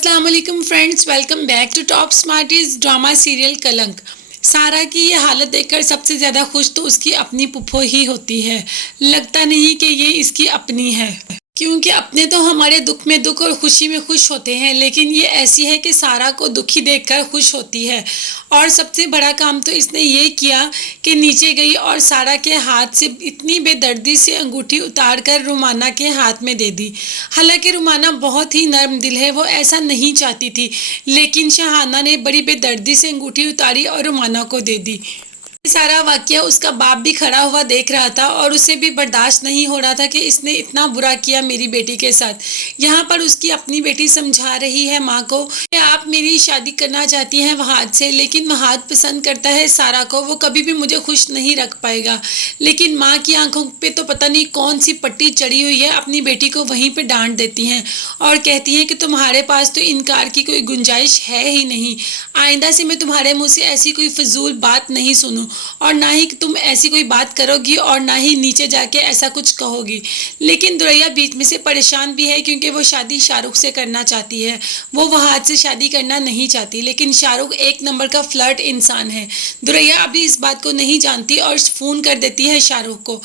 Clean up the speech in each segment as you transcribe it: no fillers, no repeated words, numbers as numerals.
अस्सलाम वालेकुम friends, welcome back to Top Smarties drama serial Kalank. Sara की ये हालत देखकर सबसे ज़्यादा खुश तो उसकी अपनी पुप्पो ही होती है। लगता नहीं कि ये इसकी अपनी है, क्योंकि अपने तो हमारे दुख में दुख और खुशी में खुश होते हैं, लेकिन ये ऐसी है कि सारा को दुखी देखकर खुश होती है। और सबसे बड़ा काम तो इसने ये किया कि नीचे गई और सारा के हाथ से इतनी बेदर्दी से अंगूठी उतार कर रुमाना के हाथ में दे दी। हालांकि रुमाना बहुत ही नर्म दिल है, वो ऐसा नहीं चाहती थी, लेकिन शहाना ने बड़ी बेदर्दी से अंगूठी उतारी और रुमाना को दे दी। सारा वाकया उसका बाप भी खड़ा हुआ देख रहा था और उसे भी बर्दाश्त नहीं हो रहा था कि इसने इतना बुरा किया मेरी बेटी के साथ। यहाँ पर उसकी अपनी बेटी समझा रही है माँ को कि आप मेरी शादी करना चाहती हैं वहाद से, लेकिन वहाद पसंद करता है सारा को, वो कभी भी मुझे खुश नहीं रख पाएगा। लेकिन माँ की आंखों पे तो पता नहीं कौन सी पट्टी चढ़ी हुई है, अपनी बेटी को वहीं पर डांट देती हैं और कहती हैं कि तुम्हारे पास तो इनकार की कोई गुंजाइश है ही नहीं। आइंदा से मैं तुम्हारे मुँह से ऐसी कोई फजूल बात नहीं सुनूं और ना ही तुम ऐसी कोई बात करोगी और ना ही नीचे जाके ऐसा कुछ कहोगी। लेकिन दुरैया बीच में से परेशान भी है, क्योंकि वो शादी शाहरुख से करना चाहती है। वो वहाद से शादी करना नहीं चाहती, लेकिन शाहरुख एक नंबर का फ्लर्ट इंसान है। दुरैया अभी इस बात को नहीं जानती और फ़ोन कर देती है शाहरुख को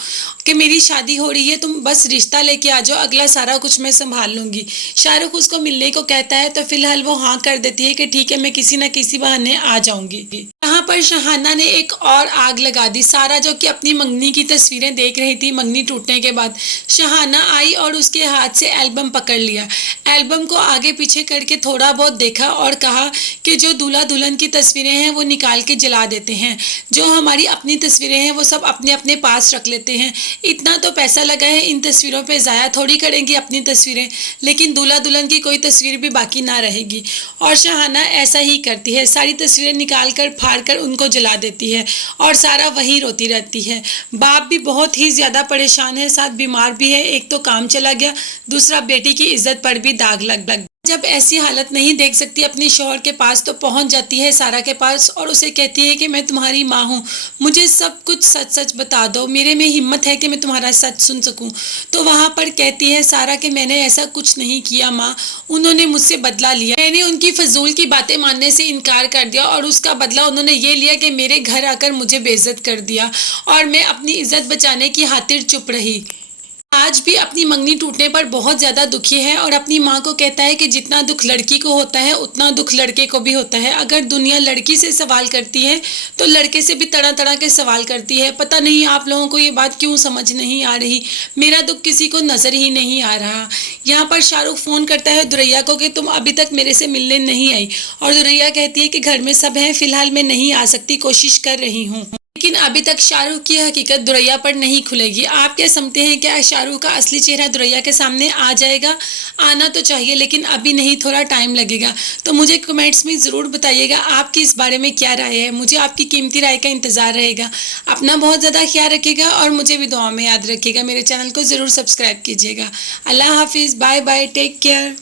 कि मेरी शादी हो रही है, तुम बस रिश्ता लेके आ जाओ, अगला सारा कुछ मैं संभाल लूँगी। शाहरुख उसको मिलने को कहता है तो फिलहाल वो हाँ कर देती है कि ठीक है, मैं किसी न किसी बहाने आ जाऊँगी। यहाँ पर शहाना ने एक और आग लगा दी। सारा जो कि अपनी मंगनी की तस्वीरें देख रही थी मंगनी टूटने के बाद, शहाना आई और उसके हाथ से एल्बम पकड़ लिया। एल्बम को आगे पीछे करके थोड़ा बहुत देखा और कहा कि जो दूल्हा दुल्हन की तस्वीरें हैं वो निकाल के जला देते हैं, जो हमारी अपनी तस्वीरें हैं वो सब अपने अपने पास रख लेते हैं। इतना तो पैसा लगा है इन तस्वीरों पे, ज़ाया थोड़ी करेंगी अपनी तस्वीरें, लेकिन दूल्हा दुल्हन की कोई तस्वीर भी बाकी ना रहेगी। और शहाना ऐसा ही करती है, सारी तस्वीरें निकाल कर फाड़ कर उनको जला देती है और सारा वहीं रोती रहती है। बाप भी बहुत ही ज़्यादा परेशान है, साथ बीमार भी है, एक तो काम चला गया, दूसरा बेटी की इज्जत पर भी दाग लग। जब ऐसी हालत नहीं देख सकती अपने शौहर के पास तो पहुंच जाती है सारा के पास और उसे कहती है कि मैं तुम्हारी माँ हूँ, मुझे सब कुछ सच सच बता दो, मेरे में हिम्मत है कि मैं तुम्हारा सच सुन सकूँ। तो वहाँ पर कहती है सारा कि मैंने ऐसा कुछ नहीं किया माँ, उन्होंने मुझसे बदला लिया, मैंने उनकी फजूल की बातें मानने से इनकार कर दिया और उसका बदला उन्होंने ये लिया कि मेरे घर आकर मुझे बेइज्जत कर दिया और मैं अपनी इज्जत बचाने की खातिर चुप रही। आज भी अपनी मंगनी टूटने पर बहुत ज़्यादा दुखी है और अपनी माँ को कहता है कि जितना दुख लड़की को होता है उतना दुख लड़के को भी होता है। अगर दुनिया लड़की से सवाल करती है तो लड़के से भी तरह तरह के सवाल करती है। पता नहीं आप लोगों को ये बात क्यों समझ नहीं आ रही, मेरा दुख किसी को नज़र ही नहीं आ रहा। यहाँ पर शाहरुख फ़ोन करता है दुरैया को कि तुम अभी तक मेरे से मिलने नहीं आई, और दुरैया कहती है कि घर में सब हैं, फ़िलहाल मैं नहीं आ सकती, कोशिश कर रही हूँ। लेकिन अभी तक शाहरुख की हकीकत दुरैया पर नहीं खुलेगी। आप क्या समझते हैं, क्या शाहरुख का असली चेहरा दुरैया के सामने आ जाएगा? आना तो चाहिए, लेकिन अभी नहीं, थोड़ा टाइम लगेगा। तो मुझे कमेंट्स में ज़रूर बताइएगा आपकी इस बारे में क्या राय है। मुझे आपकी कीमती राय का इंतज़ार रहेगा। अपना बहुत ज़्यादा ख्याल रखिएगा और मुझे भी दुआ में याद रखिएगा। मेरे चैनल को ज़रूर सब्सक्राइब कीजिएगा। अल्लाह हाफिज़, बाय बाय, टेक केयर।